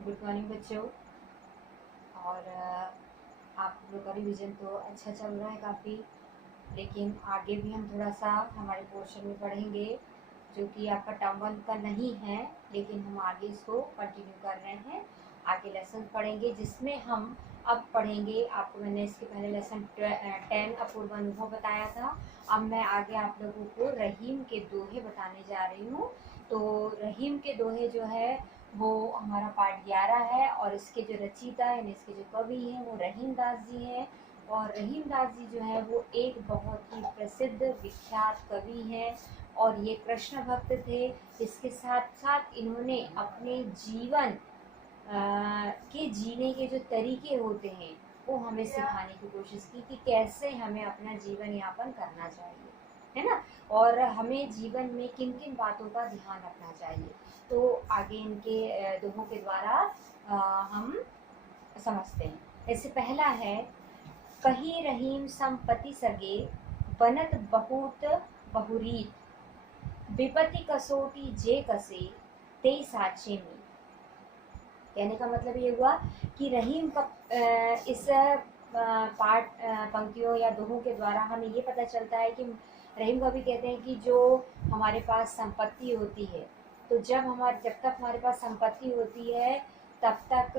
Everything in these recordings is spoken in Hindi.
गुड मॉर्निंग बच्चों। और आप लोग का रिवीजन तो अच्छा चल रहा है काफ़ी, लेकिन आगे भी हम थोड़ा सा हमारे पोर्शन में पढ़ेंगे जो कि आपका टर्म 1 का नहीं है, लेकिन हम आगे इसको कंटिन्यू कर रहे हैं। आगे लेसन पढ़ेंगे जिसमें हम अब पढ़ेंगे, आपको मैंने इसके पहले लेसन 10 अपूर्व अनुभव बताया था। अब मैं आगे आप लोगों को रहीम के दोहे बताने जा रही हूँ। तो रहीम के दोहे जो है वो हमारा पार्ट 11 है, और इसके जो रचयिता है यानी इसके जो कवि हैं वो रहीम दास जी हैं। और रहीम दास जी जो है वो एक बहुत ही प्रसिद्ध विख्यात कवि हैं, और ये कृष्ण भक्त थे। इसके साथ साथ इन्होंने अपने जीवन के जीने के जो तरीके होते हैं वो हमें सिखाने की कोशिश की कि कैसे हमें अपना जीवन यापन करना चाहिए, है ना, और हमें जीवन में किन किन बातों का ध्यान रखना चाहिए। तो आगे इनके दोहों के द्वारा हम समझते हैं। जैसे पहला है, कही रहीम संपत्ति सगे, बनत बहुत बहुरीत, विपत्ति कसोटी जे कसे, ते साचे में। कहने का मतलब ये हुआ कि रहीम का इस पाठ पंक्तियों या दोहों के द्वारा हमें ये पता चलता है कि रहीम कवि कहते हैं कि जो हमारे पास संपत्ति होती है, तो जब तक हमारे पास संपत्ति होती है तब तक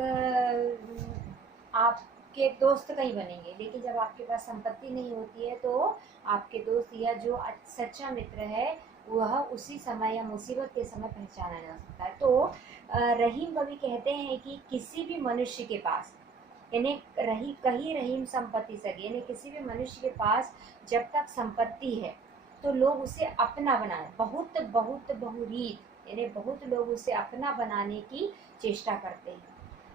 आपके दोस्त कहीं बनेंगे, लेकिन जब आपके पास संपत्ति नहीं होती है तो आपके दोस्त या जो सच्चा मित्र है वह उसी समय या मुसीबत के समय पहचाना जा सकता है। तो रहीम कवि कहते हैं कि किसी भी मनुष्य के पास, यानी कहीं रहीम संपत्ति सगे, यानी किसी भी मनुष्य के पास जब तक संपत्ति है तो लोग उसे अपना बनाए, बहुत बहुत बहुरीत, यानी बहुत लोग उसे अपना बनाने की चेष्टा करते हैं।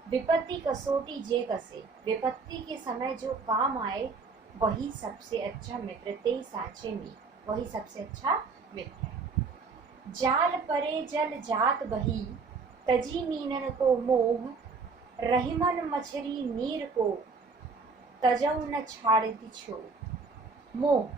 विपत्ति कसोटी जे कसे, विपत्ति के समय जो काम आए वही सबसे अच्छा मित्र, ते साचे में, वही सबसे अच्छा मित्र है। जाल परे जल जात बही, तजी मीनन को मोह, रहीमन मछरी नीर को, तजऊ न छाड़ती छो। मोह,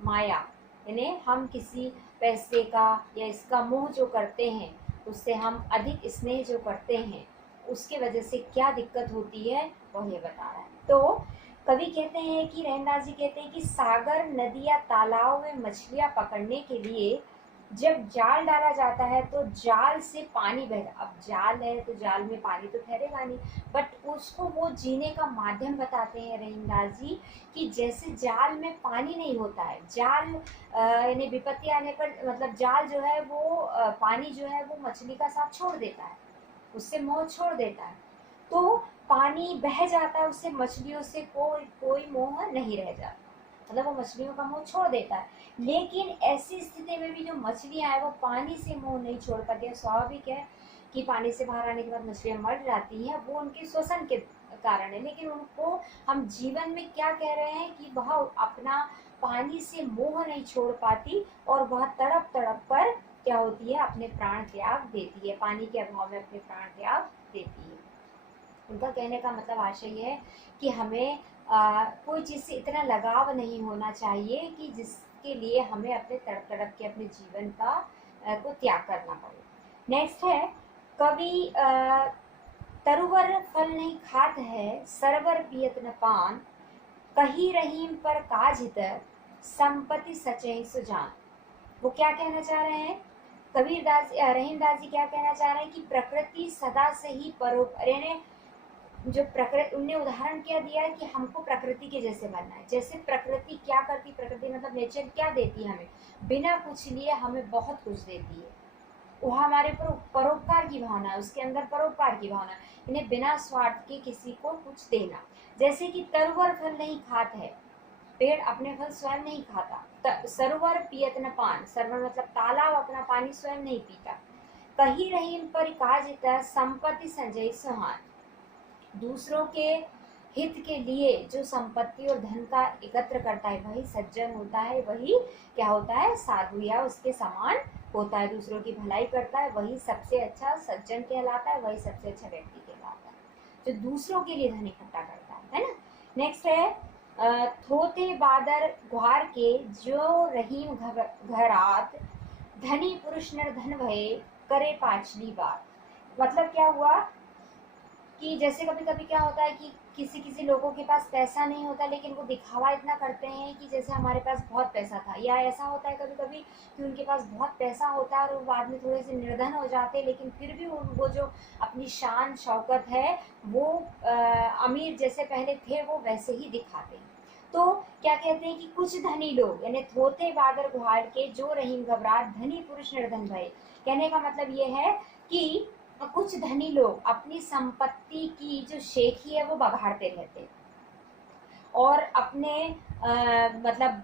माया, यानी हम किसी पैसे का या इसका मोह जो करते हैं, उससे हम अधिक स्नेह जो करते हैं, उसके वजह से क्या दिक्कत होती है वह ये बता रहा है। तो कवि कहते हैं कि रहनदास जी कहते हैं कि सागर, नदी या तालाब में मछलियां पकड़ने के लिए जब जाल डाला जाता है तो जाल से पानी बह, अब जाल है तो जाल में पानी तो ठहरेगा नहीं, बट उसको वो जीने का माध्यम बताते हैं रहीमदास जी कि जैसे जाल में पानी नहीं होता है, जाल यानी विपत्ति आने पर मतलब जाल जो है वो पानी जो है वो मछली का साथ छोड़ देता है, उससे मोह छोड़ देता है, तो पानी बह जाता है, उससे मछलियों से कोई कोई मोह नहीं रह जाता, मतलब वो मछलियों का मोह छोड़ देता है। लेकिन ऐसी स्थिति में भी जो मछलियां हैं वो पानी से मोह नहीं छोड़ पाती है। स्वाभाविक है कि पानी से बाहर आने के बाद मछलियां मर जाती हैं, वो उनके श्वसन के कारण है, लेकिन उनको हम जीवन में क्या कह रहे हैं कि वह अपना पानी से मोह नहीं छोड़ पाती, और वह तड़प तड़प कर क्या होती है, अपने प्राण त्याग देती है, पानी के अभाव में अपने प्राण त्याग देती है। उनका कहने का मतलब आशय ये है कि हमें कोई चीज़ से इतना लगाव नहीं होना चाहिए कि जिसके लिए हमें अपने तड़प तड़प के अपने जीवन का को त्याग करना पड़े। नेक्स्ट है, कवि तरुवर फल नहीं खात है, सरवर पियत न पान, कही रहीम पर काजित, संपत्ति सचै सुजान। वो क्या कहना चाह रहे हैं, रहीम दास जी क्या कहना चाह रहे हैं कि प्रकृति सदा से ही परोपकार, जो प्रकृति, उनने उदाहरण क्या दिया है कि हमको प्रकृति के जैसे बनना है। जैसे प्रकृति क्या करती, प्रकृति मतलब नेचर क्या देती है हमें, बिना कुछ लिए हमें बहुत कुछ देती है, वो हमारे पर परोपकार की भावना है, उसके अंदर परोपकार की भावना, इन्हें बिना स्वार्थ के किसी को कुछ देना। जैसे कि तरुवर फल नहीं खात है, पेड़ अपने फल स्वयं नहीं खाता। सरोवर पियत न पान, सरोवर मतलब तालाब अपना पानी स्वयं नहीं पीता। कही रहीम पर काजित, संपत्ति संजय सुहान, दूसरों के हित के लिए जो संपत्ति और धन का एकत्र करता है वही सज्जन होता है, वही क्या होता है, साधु या उसके समान होता है। दूसरों की भलाई करता है वही सबसे अच्छा सज्जन कहलाता है, वही सबसे अच्छा व्यक्ति कहलाता है जो दूसरों के लिए धन इकट्ठा करता है ना। नेक्स्ट है, थोते बादर ग्वार के, जो रहीम घरात, धनी पुरुष निर्धन भये, करे पाछली बात। मतलब क्या हुआ कि जैसे कभी कभी क्या होता है कि किसी किसी लोगों के पास पैसा नहीं होता, लेकिन वो दिखावा इतना करते हैं कि जैसे हमारे पास बहुत पैसा था, या ऐसा होता है कभी कभी कि उनके पास बहुत पैसा होता है और वो बाद में थोड़े से निर्धन हो जाते हैं, लेकिन फिर भी वो जो अपनी शान शौकत है वो अमीर जैसे पहले थे वो वैसे ही दिखाते हैं। तो क्या कहते हैं कि कुछ धनी लोग यानी थोते बादर गुहार के जो रहीम घबराहट धनी पुरुष निर्धन भय। कहने का मतलब ये है कि कुछ धनी लोग अपनी संपत्ति की जो शेखी है वो बघाड़ते रहते हैं और अपने मतलब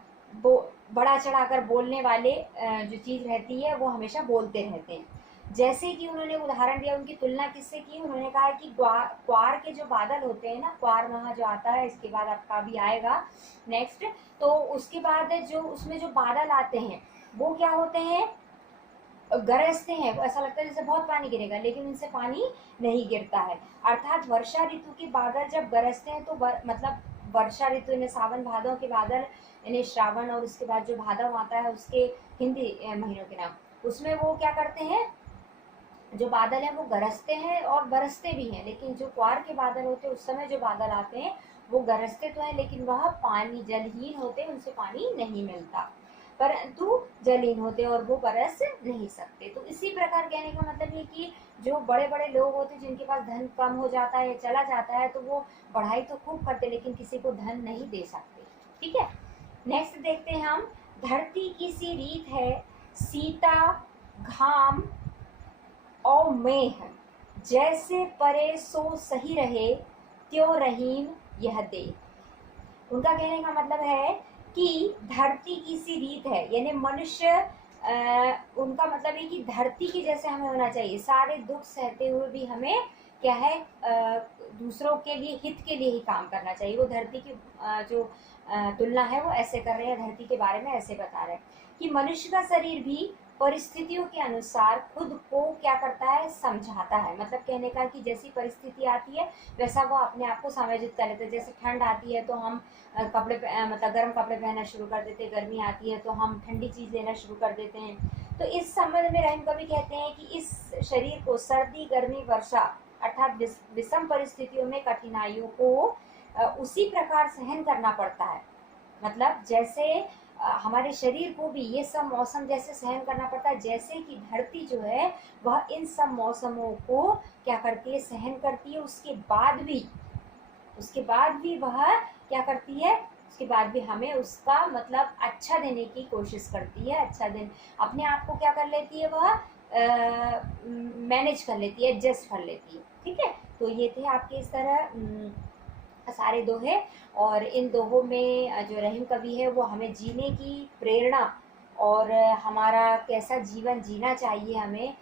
बड़ा चढ़ाकर बोलने वाले जो चीज रहती है वो हमेशा बोलते रहते हैं। जैसे कि उन्होंने उदाहरण दिया, उनकी तुलना किससे की, उन्होंने कहा कि क्वार के जो बादल होते हैं ना, क्वार महा जो आता है, इसके बाद आपका भी आएगा नेक्स्ट। तो उसके बाद जो उसमें जो बादल आते हैं वो क्या होते हैं, गरजते हैं, ऐसा लगता है जैसे बहुत पानी गिरेगा, लेकिन उनसे पानी नहीं गिरता है। अर्थात वर्षा ऋतु के बादल जब गरजते हैं तो मतलब वर्षा ऋतु यानी सावन भादों के बादल यानी श्रावण, और उसके बाद जो भादव आता है उसके हिंदी महीनों के नाम, उसमें वो क्या करते हैं, जो बादल हैं वो गरजते हैं और बरसते भी हैं। लेकिन जो क्वार के बादल होते हैं उस समय जो बादल आते हैं वो गरजते तो हैं, लेकिन वह पानी जलहीन होते हैं, उनसे पानी नहीं मिलता, परंतु जलहीन होते हैं और वो बरस नहीं सकते। तो इसी प्रकार कहने का मतलब ये कि जो बड़े बड़े लोग होते हैं जिनके पास धन कम हो जाता है या चला जाता है तो वो पढ़ाई तो खूब करते लेकिन किसी को धन नहीं दे सकते। ठीक है, नेक्स्ट देखते हैं हम। धरती की सी रीत है सीता घाम और मेह, जैसे परे सो सही रहे त्यों रहीम यह दे। उनका कहने का मतलब है कि धरती की सी रीत है यानी मनुष्य उनका मतलब है कि धरती की जैसे हमें होना चाहिए, सारे दुख सहते हुए भी हमें क्या है दूसरों के लिए हित के लिए ही काम करना चाहिए। वो धरती की जो तुलना है वो ऐसे कर रहे हैं, धरती के बारे में ऐसे बता रहे हैं कि मनुष्य का शरीर भी परिस्थितियों के अनुसार खुद को क्या करता है, समझाता है। मतलब कहने का कि जैसी परिस्थिति आती है वैसा वो अपने आप को समायोजित कर लेते हैं। जैसे ठंड आती है तो हम कपड़े मतलब गर्म कपड़े पहनना शुरू कर देते हैं, गर्मी आती है तो हम ठंडी चीज़ लेना शुरू कर देते हैं। तो इस संबंध में रहीम कवि कहते हैं कि इस शरीर को सर्दी गर्मी वर्षा अर्थात विषम परिस्थितियों में कठिनाइयों को उसी प्रकार सहन करना पड़ता है। मतलब जैसे हमारे शरीर को भी ये सब मौसम जैसे सहन करना पड़ता है, जैसे कि धरती जो है वह इन सब मौसमों को क्या करती है, सहन करती है। उसके बाद भी वह क्या करती है, उसके बाद भी हमें उसका मतलब अच्छा देने की कोशिश करती है, अच्छा दिन अपने आप को क्या कर लेती है, वह मैनेज कर लेती है, एडजस्ट कर लेती है। ठीक है, तो ये थे आपके इस तरह सारे दोहे। और इन दोहों में जो रहीम कवि है वो हमें जीने की प्रेरणा और हमारा कैसा जीवन जीना चाहिए हमें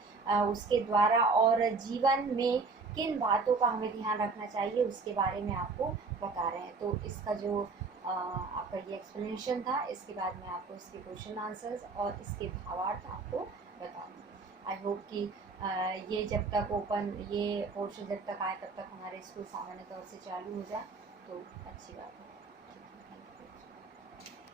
उसके द्वारा, और जीवन में किन बातों का हमें ध्यान रखना चाहिए उसके बारे में आपको बता रहे हैं। तो इसका जो आपका ये एक्सप्लेनेशन था, इसके बाद मैं आपको इसके क्वेश्चन आंसर्स और इसके भावार्थ आपको बताऊँगी। आई होप कि ये जब तक ये पोर्शन जब तक आए तब तक हमारे स्कूल सामान्य तौर से चालू हो जाए तो अच्छी बात है।